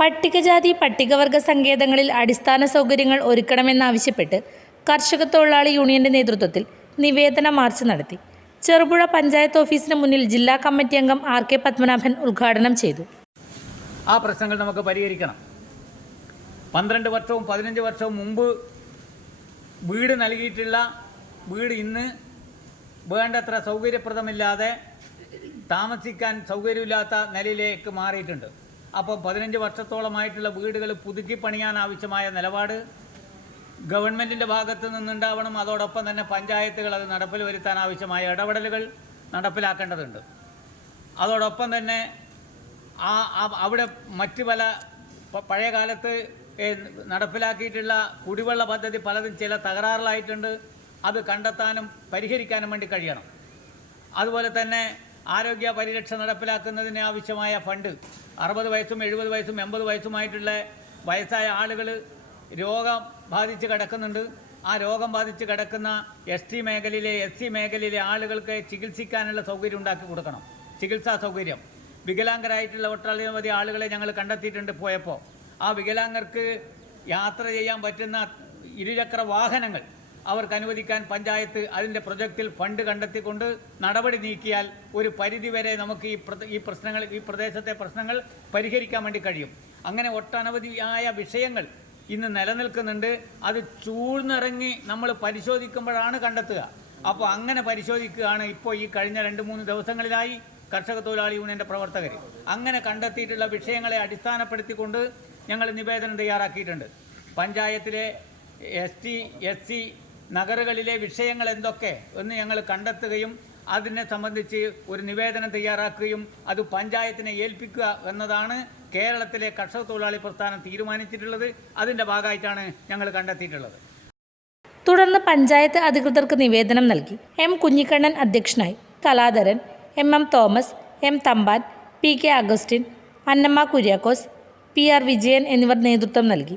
പട്ടികജാതി പട്ടികവർഗ സങ്കേതങ്ങളിൽ അടിസ്ഥാന സൗകര്യങ്ങൾ ഒരുക്കണമെന്നാവശ്യപ്പെട്ട് കർഷക തൊഴിലാളി യൂണിയന്റെ നേതൃത്വത്തിൽ നിവേദന മാർച്ച് നടത്തി. ചെറുപുഴ പഞ്ചായത്ത് ഓഫീസിന് മുന്നിൽ ജില്ലാ കമ്മിറ്റി അംഗം ആർ കെ പത്മനാഭൻ ഉദ്ഘാടനം ചെയ്തു. ആ പ്രശ്നങ്ങൾ നമുക്ക് പരിഹരിക്കണം. പന്ത്രണ്ട് വർഷവും പതിനഞ്ച് വർഷവും മുമ്പ് വീട് നൽകിയിട്ടുള്ള വീട് ഇന്ന് വേണ്ടത്ര സൗകര്യപ്രദമില്ലാതെ താമസിക്കാൻ സൗകര്യമില്ലാത്ത നിലയിലേക്ക് മാറിയിട്ടുണ്ട്. അപ്പോൾ പതിനഞ്ച് വർഷത്തോളമായിട്ടുള്ള വീടുകൾ പുതുക്കി പണിയാൻ ആവശ്യമായ നിലപാട് ഗവൺമെന്റിന്റെ ഭാഗത്ത് നിന്നുണ്ടാവണം. അതോടൊപ്പം തന്നെ പഞ്ചായത്തുകൾ അത് നടപ്പിൽ വരുത്താൻ ആവശ്യമായ ഇടപെടലുകൾ നടപ്പിലാക്കേണ്ടതുണ്ട്. അതോടൊപ്പം തന്നെ ആ അവിടെ മറ്റു പല പഴയ കാലത്ത് നടപ്പിലാക്കിയിട്ടുള്ള കുടിവെള്ള പദ്ധതി പലതും ചില തകരാറിലായിട്ടുണ്ട്. അത് കണ്ടെത്താനും പരിഹരിക്കാനും വേണ്ടി കഴിയണം. അതുപോലെ തന്നെ ആരോഗ്യ പരിരക്ഷ നടപ്പിലാക്കുന്നതിന് ആവശ്യമായ ഫണ്ട് അറുപത് വയസ്സും എഴുപത് വയസ്സും എൺപത് വയസ്സുമായിട്ടുള്ള വയസ്സായ ആളുകൾ രോഗം ബാധിച്ച് കിടക്കുന്നുണ്ട്. ആ രോഗം ബാധിച്ച് കിടക്കുന്ന എസ് ടി മേഖലയിലെ എസ് സി മേഖലയിലെ ആളുകൾക്ക് ചികിത്സിക്കാനുള്ള സൗകര്യം ഉണ്ടാക്കി കൊടുക്കണം. ചികിത്സാ സൗകര്യം. വികലാംഗരായിട്ടുള്ള ഒട്ടനവധി ആളുകളെ ഞങ്ങൾ കണ്ടെത്തിയിട്ടുണ്ട് പോയപ്പോൾ ആ വികലാംഗർക്ക് യാത്ര ചെയ്യാൻ പറ്റുന്ന ഇരുചക്ര വാഹനങ്ങൾ അവർക്ക് അനുവദിക്കാൻ പഞ്ചായത്ത് അതിന്റെ പ്രൊജക്റ്റിൽ ഫണ്ട് കണ്ടെത്തിക്കൊണ്ട് നടപടി നീക്കിയാൽ ഒരു പരിധിവരെ നമുക്ക് ഈ ഈ പ്രശ്നങ്ങൾ ഈ പ്രദേശത്തെ പ്രശ്നങ്ങൾ പരിഹരിക്കാൻ വേണ്ടി കഴിയും. അങ്ങനെ ഒട്ടനവധിയായ വിഷയങ്ങൾ ഇന്ന് നിലനിൽക്കുന്നുണ്ട്. അത് ചൂഴ്ന്നിറങ്ങി നമ്മൾ പരിശോധിക്കുമ്പോഴാണ് കണ്ടെത്തുക. അപ്പോൾ അങ്ങനെ പരിശോധിക്കുകയാണ് ഇപ്പോൾ ഈ കഴിഞ്ഞ രണ്ട് മൂന്ന് ദിവസങ്ങളിലായി കർഷക തൊഴിലാളി യൂണിയന്റെ പ്രവർത്തകർ. അങ്ങനെ കണ്ടെത്തിയിട്ടുള്ള വിഷയങ്ങളെ അടിസ്ഥാനപ്പെടുത്തിക്കൊണ്ട് ഞങ്ങൾ നിവേദനം തയ്യാറാക്കിയിട്ടുണ്ട്. പഞ്ചായത്തിലെ എസ് ടി എസ് സി നഗറുകളിലെ വിഷയങ്ങൾ എന്തൊക്കെ എന്ന് ഞങ്ങൾ കണ്ടെത്തുകയും അതിനെ സംബന്ധിച്ച് ഒരു നിവേദനം തയ്യാറാക്കുകയും അത് പഞ്ചായത്തിനെ ഏൽപ്പിക്കുക എന്നതാണ് കേരളത്തിലെ കർഷക തൊഴിലാളി പ്രസ്ഥാനം തീരുമാനിച്ചിട്ടുള്ളത്. അതിന്റെ ഭാഗമായിട്ടാണ് ഞങ്ങൾ കണ്ടെത്തിയിട്ടുള്ളത്. തുടർന്ന് പഞ്ചായത്ത് അധികൃതർക്ക് നിവേദനം നൽകി. എം കുഞ്ഞിക്കണ്ണൻ അധ്യക്ഷനായി. Kaladharan M M Thomas M Thampan P K Augustine Annamma Kuriakose P R Vijayan എന്നിവർ നേതൃത്വം നൽകി.